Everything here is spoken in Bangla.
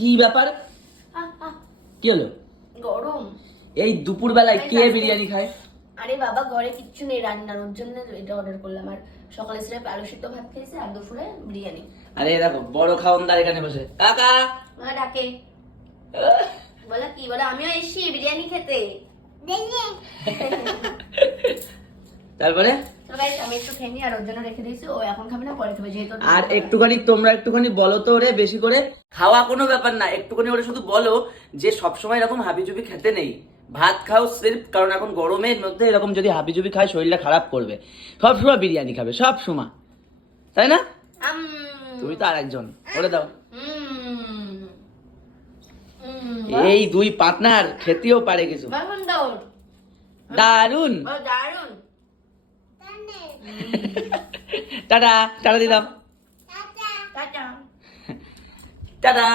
কি ব্যাপার? কি হলো? গরম। এই দুপুর বেলায় কে বিরিয়ানি খায়? আরে বাবা ঘরে কিচ্ছু নেই রান্নার, ওর জন্য এটা অর্ডার করলাম। আর সকালে সিরাপ আলু সিদ্ধ ভাত খেয়েছে, আর দুপুরে বিরিয়ানি। আরে দেখো বড় খাওনদার এখানে বসে, কাকা ডাকে বলে কি বলে, আমিও এসছি বিরিয়ানি খেতে। তারপরে তো গাইস আমি একটু খেয়ে নিই, আর ওর জন্য রেখে দিয়েছি, ও এখন খাবে না পরে খাবে যেহেতু। আর তোমরা একটুখানি বলো তো ওরে বেশি করে, খাওয়া কোনো ব্যাপার না, একটুখানি ওরে শুধু বলো যে সবসময় এরকম হাবিজুবি খেতে নেই, ভাত খাও সির্ফ, কারণ এখন গরমের মধ্যে এরকম যদি হাবিজুবি খায় শরীরটা খারাপ করবে। সবসময় বিরিয়ানি খাবে সব সময়, তাই না? তুমি তো আরেকজন, ওরে দাও। এই দুই পার্টনার খেতেও পারে কিছু। দারুন। টাটা টাটা দিলাম, টাটা।